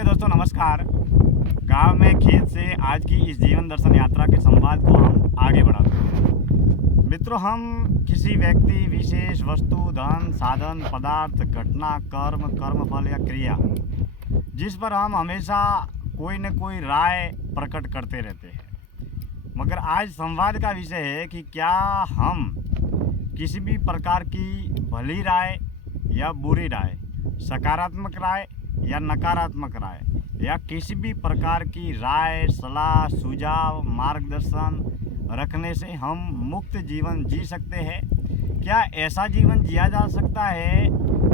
चलिए दोस्तों नमस्कार। गांव में खेत से आज की इस जीवन दर्शन यात्रा के संवाद को हम आगे बढ़ाते हैं। मित्रों, हम किसी व्यक्ति विशेष, वस्तु, धन, साधन, पदार्थ, घटना, कर्मफल या क्रिया जिस पर हम हमेशा कोई न कोई राय प्रकट करते रहते हैं। मगर आज संवाद का विषय है कि क्या हम किसी भी प्रकार की भली राय या बुरी राय, सकारात्मक राय या नकारात्मक राय या किसी भी प्रकार की राय, सलाह, सुझाव, मार्गदर्शन रखने से हम मुक्त जीवन जी सकते हैं? क्या ऐसा जीवन जिया जा सकता है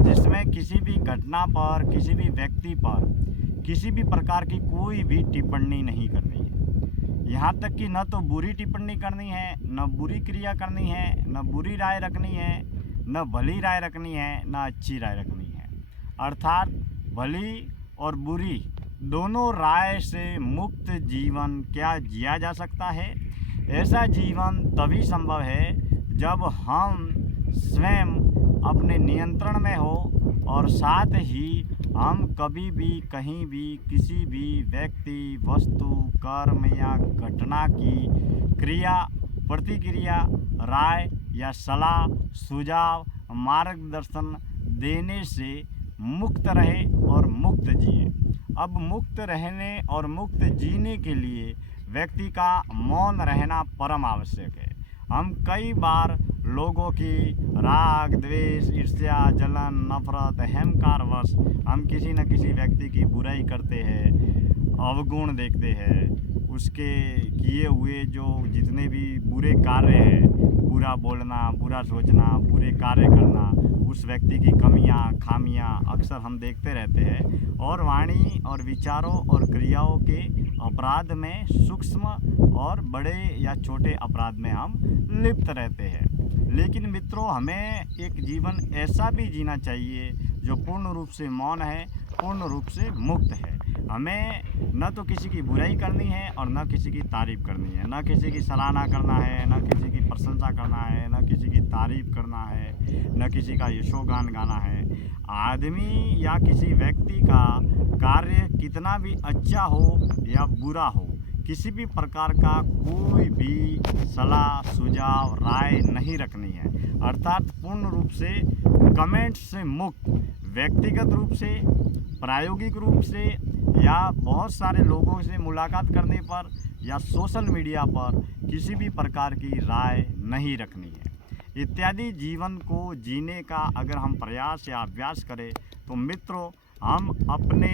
जिसमें किसी भी घटना पर, किसी भी व्यक्ति पर किसी भी प्रकार की कोई भी टिप्पणी नहीं करनी है? यहाँ तक कि न तो बुरी टिप्पणी करनी है, न बुरी क्रिया करनी है, न बुरी राय रखनी है, न भली राय रखनी है, न अच्छी राय रखनी है। अर्थात भली और बुरी दोनों राय से मुक्त जीवन क्या जिया जा सकता है? ऐसा जीवन तभी संभव है जब हम स्वयं अपने नियंत्रण में हो और साथ ही हम कभी भी, कहीं भी, किसी भी व्यक्ति, वस्तु, कर्म या घटना की क्रिया, प्रतिक्रिया, राय या सलाह, सुझाव, मार्गदर्शन देने से मुक्त रहे और मुक्त जिए। अब मुक्त रहने और मुक्त जीने के लिए व्यक्ति का मौन रहना परम आवश्यक है। हम कई बार लोगों की राग, द्वेष, ईर्ष्या, जलन, नफरत, अहंकारवश हम किसी न किसी व्यक्ति की बुराई करते हैं, अवगुण देखते हैं, उसके किए हुए जो जितने भी बुरे कार्य हैं, बुरा बोलना, बुरा सोचना, बुरे कार्य करना, उस व्यक्ति की कमियां, खामियां अक्सर हम देखते रहते हैं और वाणी और विचारों और क्रियाओं के अपराध में, सूक्ष्म और बड़े या छोटे अपराध में हम लिप्त रहते हैं। लेकिन मित्रों, हमें एक जीवन ऐसा भी जीना चाहिए जो पूर्ण रूप से मौन है, पूर्ण रूप से मुक्त है। हमें न तो किसी की बुराई करनी है और न किसी की तारीफ़ करनी है, न किसी की सराहना करना है, न किसी की प्रशंसा करना है, न किसी की तारीफ़ करना है, न किसी का यशोगान गाना है। आदमी या किसी व्यक्ति का कार्य कितना भी अच्छा हो या बुरा हो, किसी भी प्रकार का कोई भी सलाह, सुझाव, राय नहीं रखनी है। अर्थात पूर्ण रूप से कमेंट से मुक्त, व्यक्तिगत रूप से, प्रायोगिक रूप से या बहुत सारे लोगों से मुलाकात करने पर या सोशल मीडिया पर किसी भी प्रकार की राय नहीं रखनी है। इत्यादि जीवन को जीने का अगर हम प्रयास या अभ्यास करें तो मित्रों, हम अपने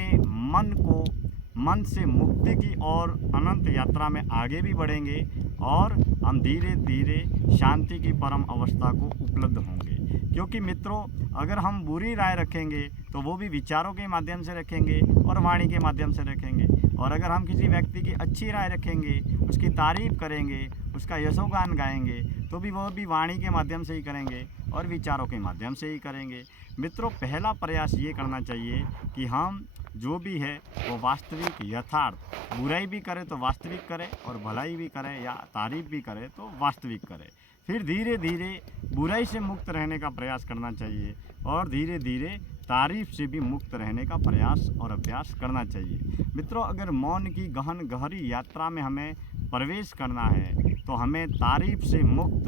मन से मुक्ति की ओर अनंत यात्रा में आगे भी बढ़ेंगे और हम धीरे धीरे शांति की परम अवस्था को उपलब्ध होंगे। क्योंकि मित्रों, अगर हम बुरी राय रखेंगे तो वो भी विचारों के माध्यम से रखेंगे और वाणी के माध्यम से रखेंगे, और अगर हम किसी व्यक्ति की अच्छी राय रखेंगे, उसकी तारीफ़ करेंगे, उसका यशोगान गाएंगे, तो भी वो भी वाणी के माध्यम से ही करेंगे और विचारों के माध्यम से ही करेंगे। मित्रों, पहला प्रयास ये करना चाहिए कि हम जो भी है वो वास्तविक, यथार्थ, बुराई भी करें तो वास्तविक करें और भलाई भी करें या तारीफ़ भी करें तो वास्तविक करें। फिर धीरे धीरे बुराई से मुक्त रहने का प्रयास करना चाहिए और धीरे धीरे तारीफ़ से भी मुक्त रहने का प्रयास और अभ्यास करना चाहिए। मित्रों, अगर मौन की गहरी यात्रा में हमें प्रवेश करना है तो हमें तारीफ़ से मुक्त,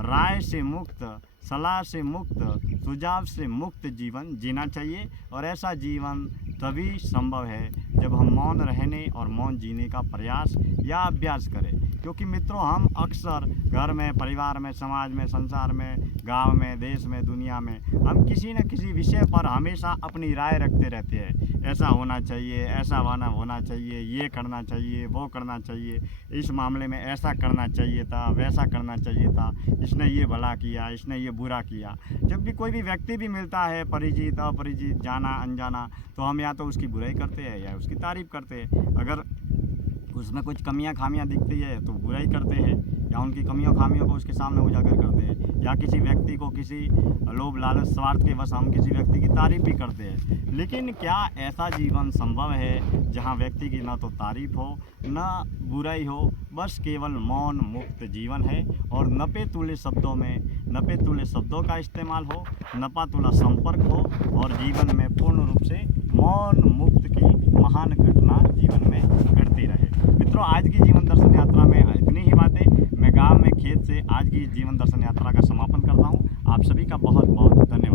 राय से मुक्त, सलाह से मुक्त, सुझाव से मुक्त जीवन जीना चाहिए। और ऐसा जीवन तभी संभव है जब हम मौन रहने और मौन जीने का प्रयास या अभ्यास करें। क्योंकि मित्रों, हम अक्सर घर में, परिवार में, समाज में, संसार में, गांव में, देश में, दुनिया में हम किसी न किसी विषय पर हमेशा अपनी राय रखते रहते हैं। ऐसा होना चाहिए, ऐसा होना चाहिए, ये करना चाहिए, वो करना चाहिए, इस मामले में ऐसा करना चाहिए था, वैसा करना चाहिए था, इसने ये भला किया, इसने ये बुरा किया। जब भी कोई भी व्यक्ति भी मिलता है, परिचित, अपरिचित, जाना अनजाना, तो हम या तो उसकी बुराई करते हैं या उसकी तारीफ़ करते हैं। अगर उसमें कुछ कमियां खामियां दिखती है तो बुराई करते हैं या उनकी कमियों खामियों को उसके सामने उजागर करते हैं, या किसी व्यक्ति को किसी लोभ, लालच, स्वार्थ के वश हम किसी व्यक्ति की तारीफ़ भी करते हैं। लेकिन क्या ऐसा जीवन संभव है जहां व्यक्ति की न तो तारीफ़ हो न बुराई हो, बस केवल मौन मुक्त जीवन है और नपे तुले शब्दों में नपे तुले शब्दों का इस्तेमाल हो, नपा तुला संपर्क हो और जीवन में पूर्ण रूप से मौन मुक्त की महान घटना जीवन में घटती रहे। मित्रों, आज की जीवन दर्शन यात्रा में इतनी ही बातें। मैं गांव में खेत से आज की जीवन दर्शन यात्रा का समापन करता हूं। आप सभी का बहुत बहुत धन्यवाद।